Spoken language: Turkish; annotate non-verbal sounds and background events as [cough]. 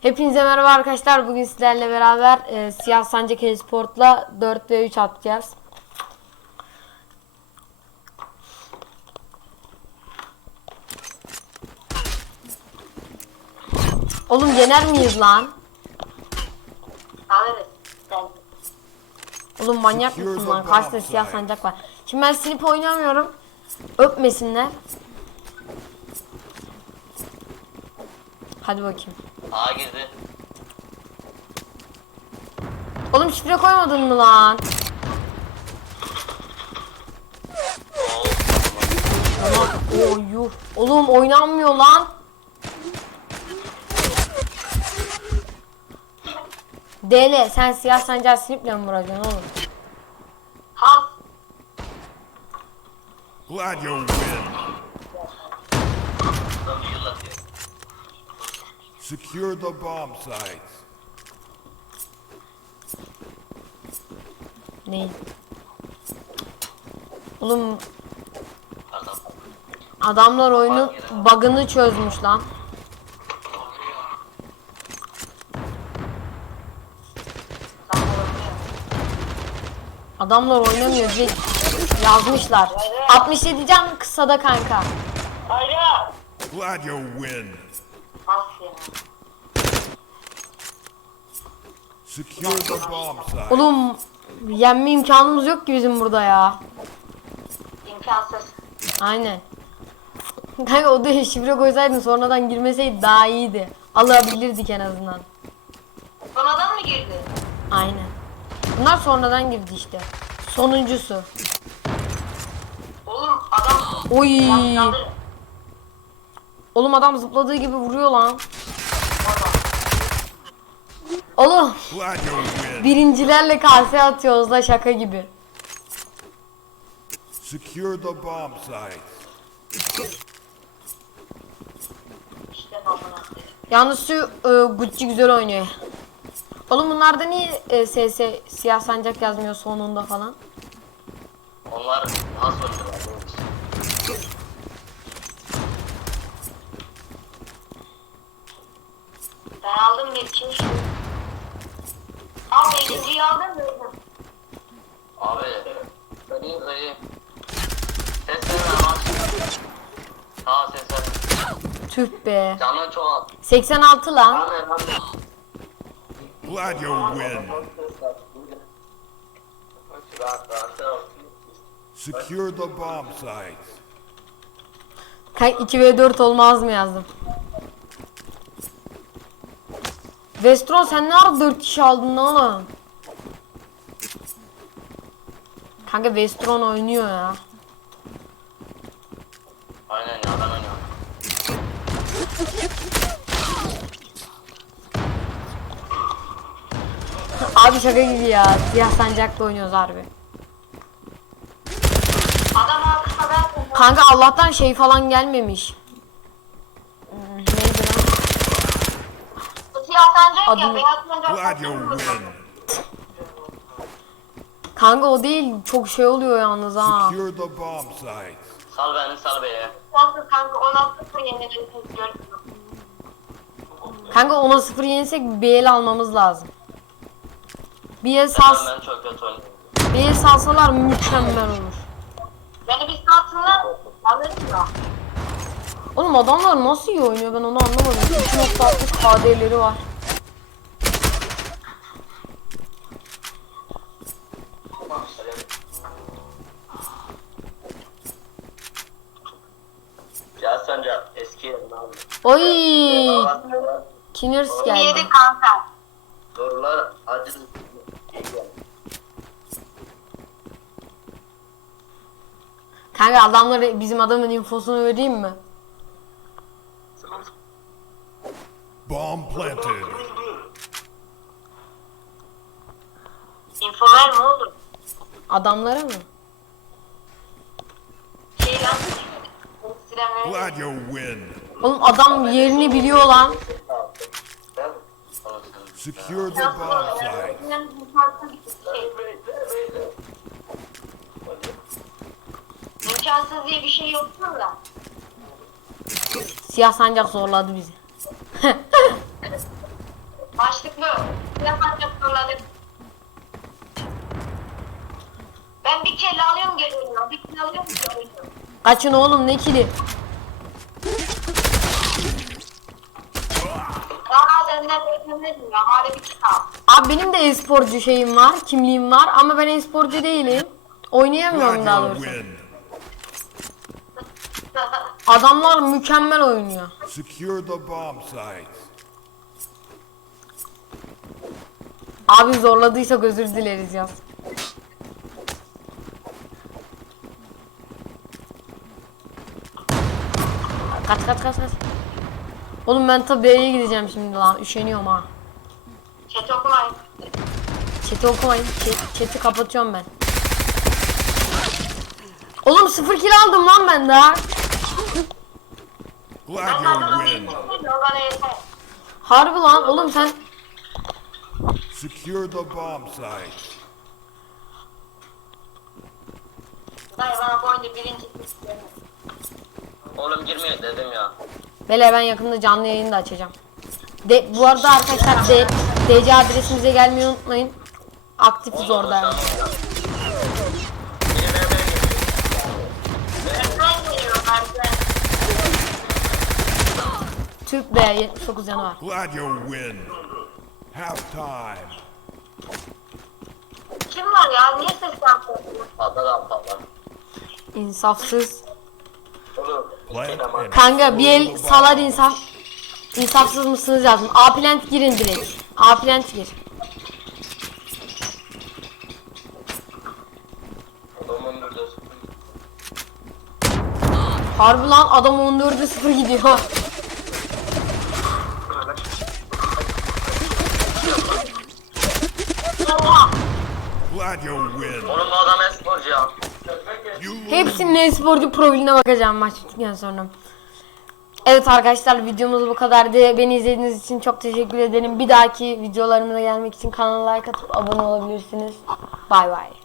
Hepinize merhaba arkadaşlar. Bugün sizlerle beraber e, Siyah Sancak Esport'la 4 ve 3 atacağız. Oğlum yener miyiz lan? Oğlum manyak mısın lan? Karşıda siyah sancak var. Şimdi ben silip oynamıyorum. Öpmesinler. Hadi bakayım. A girdi. Oğlum şifre koymadın mı lan? Oo yuh. Oğlum oynanmıyor lan. Dele sen siyah sancağı siliple mi vuracaksın oğlum? Has. Glad you win. Secure the bomb sites. Ne? Oğlum Adam. adamlar oyunun bug'ını çözmüş lan. Adamlar oynamıyor direkt yazmışlar. 67 can kısada kanka. Glad you win. Has ya. Secure the bomb sites. Oğlum yenme imkanımız yok ki bizim burada ya. İmkansız. Aynen. Kanka odaya şifre koysaydın sonradan girmeseydi daha iyiydi. Alabilirdik en azından. Sonradan mı girdi? Aynen. Bunlar sonradan girdi işte. Sonuncusu. Oğlum adam. Oy. Oğlum adam zıpladığı gibi vuruyor lan. Oğlum birincilerle kase atıyoruz da şaka gibi. Secure the bomb namına. Yalnız şu e, Gucci güzel oynuyor. Oğlum bunlarda niye e, SS siyah sancak yazmıyor sonunda falan? Onlar oyuncular. Ben aldım geçeyim beşinciyi aldın mı? Abi. Dayı dayı. Ses verme ama. Ha ses ver. Tüh be. Canın çok az. 86 lan. Lan lan? Glad you win. Secure the bomb sites. Kanka 2 ve 4 olmaz mı yazdım. Vestron sen ne ara 4 kişi aldın lan oğlum? Kanka Vestron oynuyor ya. Aynen ya ben oynuyorum. Abi şaka gibi ya. Siyah sancakla oynuyoruz harbi. Adam ben. Kanka Allah'tan şey falan gelmemiş. Hmm, Neydi lan? Siyah sancak Adım- ya. Sancak. Glad you win. Kanka o değil. Çok şey oluyor yalnız ha. Secure the bomb sites. Sal beni sal beni. Nasıl kanka o nasıl yenilir istiyorum. Kanka 10'a 0 yenirsek bir el almamız lazım. Bir el sals, Ben çok kötü bir el salsalar mükemmel olur. Beni bir saatinde alırız da. Oğlum adamlar nasıl iyi oynuyor ben onu anlamadım. 2.60 KD'leri var. Ya sence eski yerini aldım. Oy! Kinners geldi. Yedi kanka. Doğrular acil. Kanka adamları bizim adamın infosunu vereyim mi? Bomb planted. İnfo ver mi oğlum? Adamlara mı? Şey lan. Siren ver. Glad you win. Oğlum adam yerini biliyor lan. Secure the bomb. İmkansız diye bir şey yoktur da. Siyah sancak zorladı bizi. [laughs] Başlıklı. Silah sancak fırladık. Ben bir kelle alıyorum geliyorum. Bir kelle alıyorum geliyorum. Kaçın oğlum ne kili? Abi benim de e-sporcu şeyim var, kimliğim var ama ben e-sporcu değilim. Oynayamıyorum daha doğrusu. Adamlar mükemmel oynuyor. Secure the bomb sites. Abi zorladıysak özür dileriz yaz. Kaç kaç kaç kaç. Oğlum ben tabi B'ye gideceğim şimdi lan. Üşeniyorum ha. Chat okumayın. Chat'i okumayın. Chat- Chat'i kapatıyorum ben. Oğlum sıfır kill aldım lan ben daha. Ben yeter. Harbi lan oğlum sen Secure the bomb sites. Dayı bana bu oyunda birinci istiyorum. Oğlum girmiyor dedim ya. Bele ben yakında canlı yayını da açacağım. De, bu arada arkadaşlar D, DC adresimize gelmeyi unutmayın. Aktifiz orada. yani. Türk B 79 canı var. Glad you win. Half time. Kim var ya? Niye ses yapıyorsun? Patlar abi patlar. İnsafsız. Kanka bir el salar insaf. İnsafsız mısınız yazdım. A plant girin direkt. A plant gir. Adamın durdu. Harbi lan adam 14'e 0 gidiyor. Glad you win. Oğlum bu adam esporcu ya. Hepsinin e-sporcu profiline bakacağım maç bittikten sonra. Evet arkadaşlar videomuz bu kadardı. Beni izlediğiniz için çok teşekkür ederim. Bir dahaki videolarımıza gelmek için kanala like atıp abone olabilirsiniz. Bay bay.